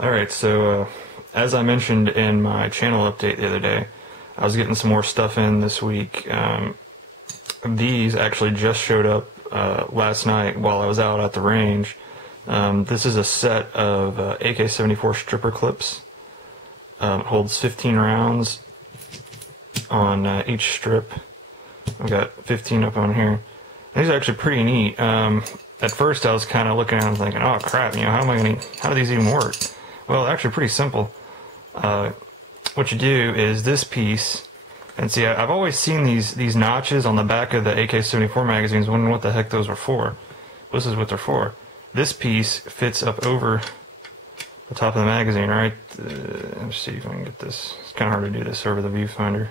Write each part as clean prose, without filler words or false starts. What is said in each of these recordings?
Alright, so as I mentioned in my channel update the other day, I was getting some more stuff in this week. These actually just showed up last night while I was out at the range. This is a set of AK74 stripper clips. Holds 15 rounds on each strip. I've got 15 up on here. These are actually pretty neat. At first I was kind of looking at them thinking, oh crap, how do these even work? Well, actually pretty simple. What you do is this piece, and see, I've always seen these notches on the back of the AK74 magazines, wondering what the heck those were for. This is what they're for. This piece fits up over the top of the magazine, right? Let's see if I can get this. It's kind of hard to do this over the viewfinder.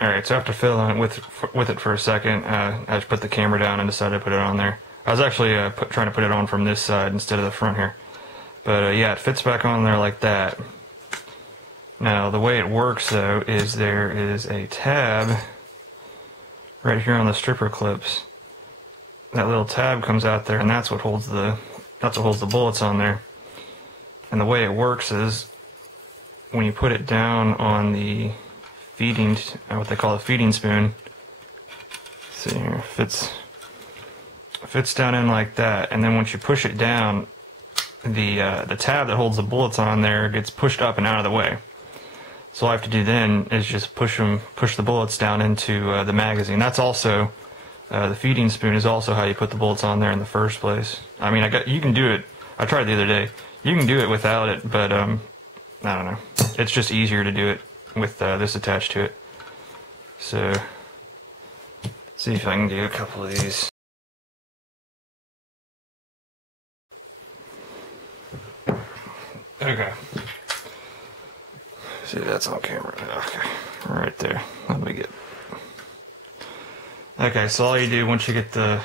Alright, so after fiddling with it for a second, I just put the camera down and decided to put it on there. I was actually trying to put it on from this side instead of the front here. But yeah, it fits back on there like that. Now, the way it works, though, is there is a tab right here on the stripper clips. That little tab comes out there, and that's what holds the bullets on there. And the way it works is when you put it down on the feeding, what they call a feeding spoon. See here, fits down in like that, and then once you push it down, the tab that holds the bullets on there gets pushed up and out of the way. So all I have to do then is just push the bullets down into the magazine. That's also the feeding spoon is also how you put the bullets on there in the first place. I mean, you can do it. I tried the other day. You can do it without it, but I don't know. It's just easier to do it with this attached to it. So, let's see if I can do a couple of these. Okay. See, that's on camera. Okay, right there. Let me get. Okay, so all you do once you get it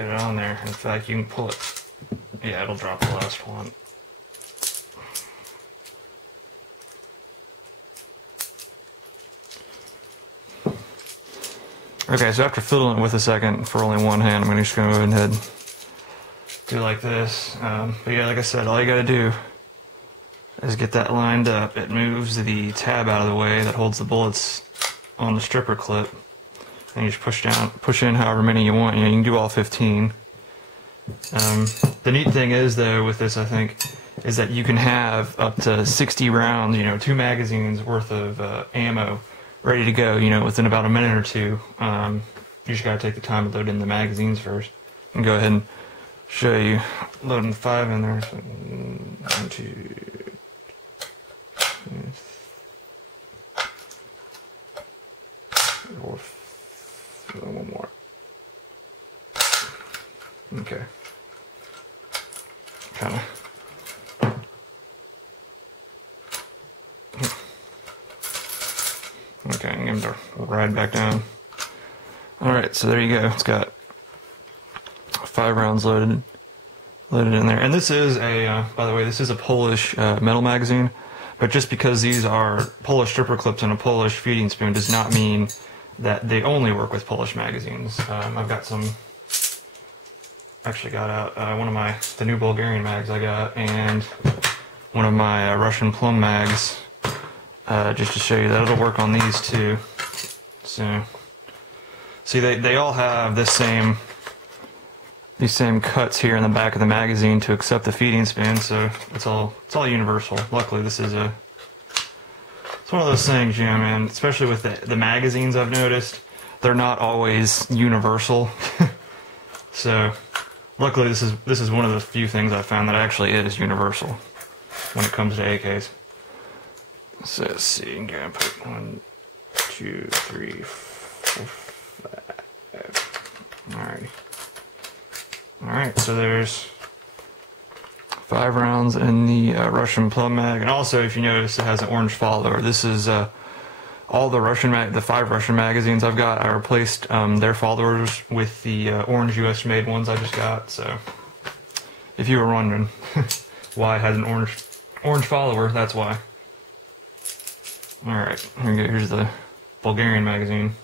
on there, in fact, you can pull it. Yeah, it'll drop the last one. Okay, so after fiddling it with a second for only one hand, I'm just going to go ahead and do like this. But yeah, like I said, all you got to do is get that lined up. It moves the tab out of the way that holds the bullets on the stripper clip, and you just push in however many you want. You can do all 15. The neat thing is, though, with this, I think, is that you can have up to 60 rounds, 2 magazines worth of ammo ready to go, within about a minute or two. You just gotta take the time to load in the magazines first. And go ahead and show you loading 5 in there. So, 1, 2, 4, one more. Okay. Kinda. Okay, I'm going to ride back down. Alright, so there you go. It's got 5 rounds loaded in there. And this is by the way, this is a Polish metal magazine. But just because these are Polish stripper clips and a Polish feeding spoon does not mean that they only work with Polish magazines. I've got some, actually got out one of the new Bulgarian mags I got, and one of my Russian plum mags. Just to show you that it'll work on these too. So, see, they all have these same cuts here in the back of the magazine to accept the feeding spoon. So it's all universal. Luckily, it's one of those things, man. Especially with the magazines, I've noticed they're not always universal. So, luckily, this is one of the few things I found that actually is universal when it comes to AKs. So let's see, I'm gonna put 1, 2, 3, 4, 5. Alright, so there's 5 rounds in the Russian plum mag, and also, if you notice, it has an orange follower. This is all the 5 Russian magazines I've got. I replaced their followers with the orange US made ones I just got. So, if you were wondering why it has an orange follower, that's why. Alright, here we go. Here's the Bulgarian magazine.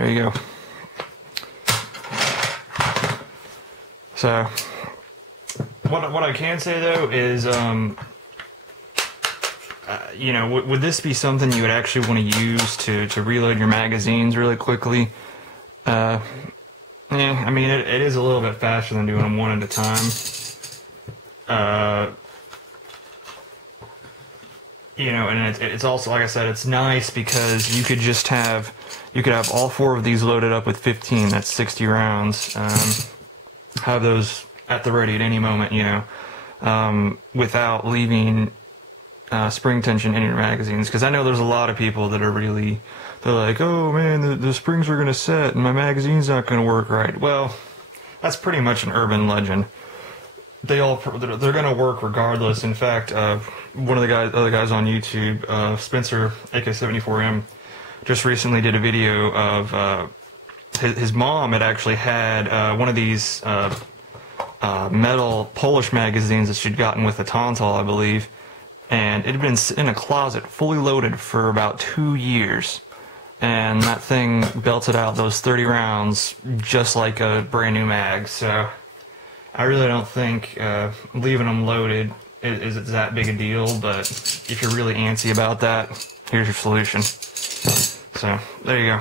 there you go. So, what I can say though is, you know, would this be something you would actually want to use to reload your magazines really quickly? Yeah, I mean, it is a little bit faster than doing them one at a time. You know, and it's also, like I said, it's nice because you could have all 4 of these loaded up with 15. That's 60 rounds. Have those at the ready at any moment, you know, without leaving spring tension in your magazines. Because I know there's a lot of people that are they're like, oh man, the springs are going to set and my magazine's not going to work right. Well, that's pretty much an urban legend. They're going to work regardless. In fact, one of the other guys on YouTube, Spencer, AK74, just recently did a video of his mom had actually had one of these metal Polish magazines that she'd gotten with a Tontal, I believe, and it had been in a closet fully loaded for about 2 years, and that thing belted out those 30 rounds just like a brand new mag. So I really don't think leaving them loaded is that big a deal, but if you're really antsy about that, here's your solution. So there you go.